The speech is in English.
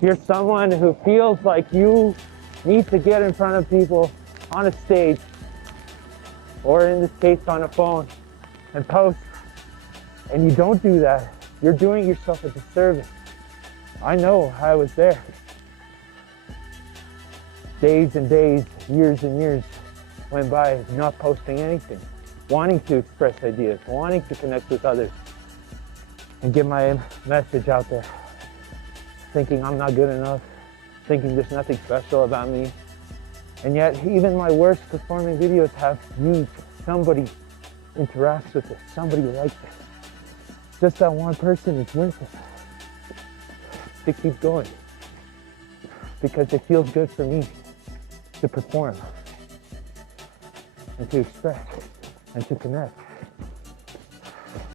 you're someone who feels like you need to get in front of people on a stage, or in this case on a phone, and post, and you don't do that, you're doing yourself a disservice. I know I was there. Days and days, years and years went by not posting anything, wanting to express ideas, wanting to connect with others and get my message out there, thinking I'm not good enough, thinking there's nothing special about me. And yet even my worst performing videos have views. Somebody interacts with it, somebody likes it. Just that one person is worth it to keep going, because it feels good for me to perform and to express and to connect.